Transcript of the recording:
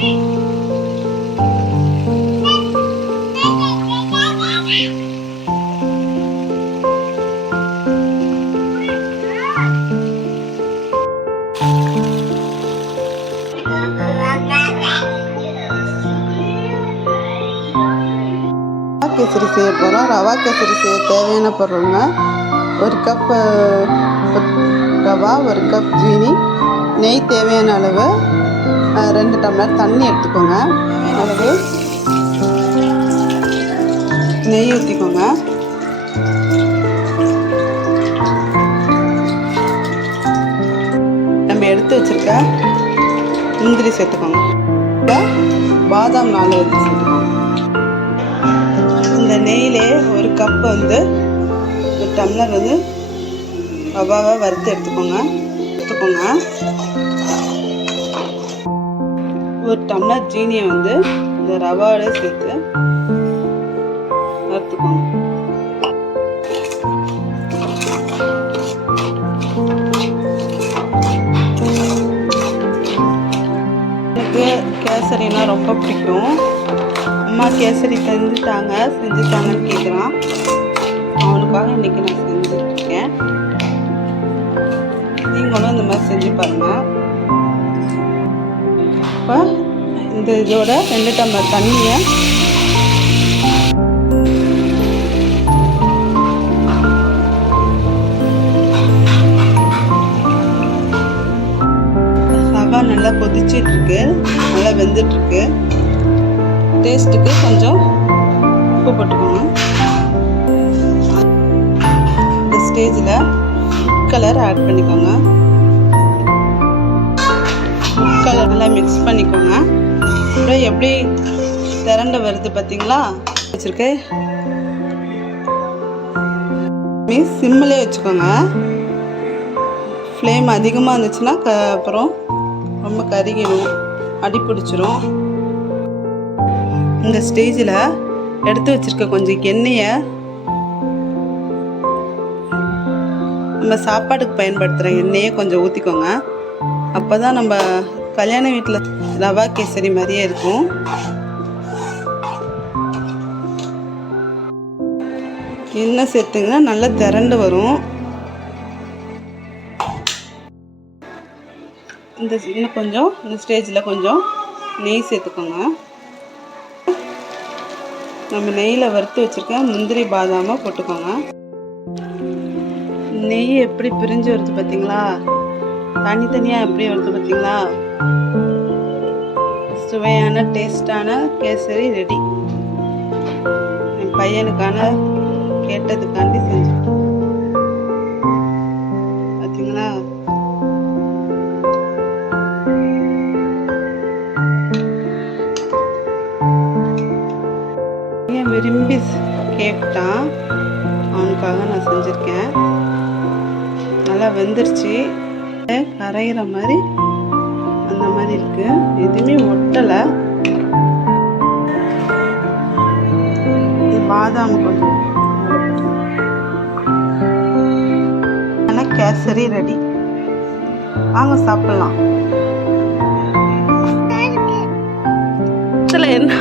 கேசரி செய்ய போகிறோம். ரவா கேசரி செய்ய தேவையான பொருளுங்க, 1 கப் ரவா, 1 கப் ஜீனி, நெய் தேவையான அளவு, 2 டம்ளர் தண்ணி எடுத்துக்கோங்க. அளவு நெய் ஊற்றிக்கோங்க. நம்ம எடுத்து வச்சுருக்க முந்திரி சேர்த்துக்கோங்க. பாதாம் 4 எடுத்து சேர்த்துக்கோங்க. இந்த நெய்யிலே 1 கப் ஒரு டம்ளர் ரவாவை வறுத்து எடுத்துக்கோங்க. 1 டம்ளர் ஜீனியை இந்த ரவாவோட சேர்த்து வறுத்துக்கோங்க. எனக்கு கேசரினா ரொம்ப பிடிக்கும். அம்மா கேசரி செஞ்சு தாங்கன்னு கேட்குறான். அவனுக்காக இன்றைக்கி நான் செஞ்சுட்ருக்கேன். நீங்களும் இந்த மாதிரி செஞ்சு பாருங்கள். இப்போ இதோட 2 டம்ளர் தண்ணியை ரவா நல்லா கொதிச்சிட்ருக்கு, நல்லா வெந்துட்டுருக்கு. டேஸ்ட்டுக்கு கொஞ்சம் உப்பு போட்டுக்கோங்க. இந்த ஸ்டேஜில் கலர் ஆட் பண்ணிக்கோங்க. கலர் நல்லா மிக்ஸ் பண்ணிக்கோங்க. அப்புறம் எப்படி திரண்ட வருது பார்த்தீங்களா? வச்சுருக்கேன். சிம்மிலே வச்சுக்கோங்க. ஃப்ளேம் அதிகமாக இருந்துச்சுன்னா அப்புறம் ரொம்ப கருகிடும், அடி பிடிச்சிரும். இந்த ஸ்டேஜில் எடுத்து வச்சுருக்க கொஞ்சம் எண்ணெயை நம்ம சாப்பாட்டுக்கு பயன்படுத்துகிற எண்ணெயை கொஞ்சம் ஊற்றிக்கோங்க. அப்போ தான் நம்ம கல்யாண வீட்டில் ரவா கேசரி மாதிரியே இருக்கும். எண்ணெய் சேர்த்துங்கன்னா நல்லா திரண்டு வரும். இந்த ஸ்டேஜில் கொஞ்சம் நெய் சேர்த்துக்கோங்க. நம்ம நெய்யில் வறுத்து வச்சுருக்க முந்திரி பாதாமை போட்டுக்கோங்க. நெய் எப்படி பிரிஞ்சு வருது பார்த்தீங்களா? தனித்தனியாக எப்படி வருது பார்த்தீங்களா? சுவையான டேஸ்டான கேசரி ரெடி. என் பையனுக்கான கேட்டதுக்காண்டி செஞ்சு பார்த்தீங்களா? விரும்பி கேட்டான், அவனுக்காக நான் செஞ்சுருக்கேன். நல்லா வெந்துருச்சு, கரைகிற மாதிரி அந்த மாதிரி இருக்கு. எதுவுமே ஒட்டலை. பாதாம் கொஞ்சம் ஆனால் கேசரி ரெடி. வாங்க சாப்பிடலாம். என்ன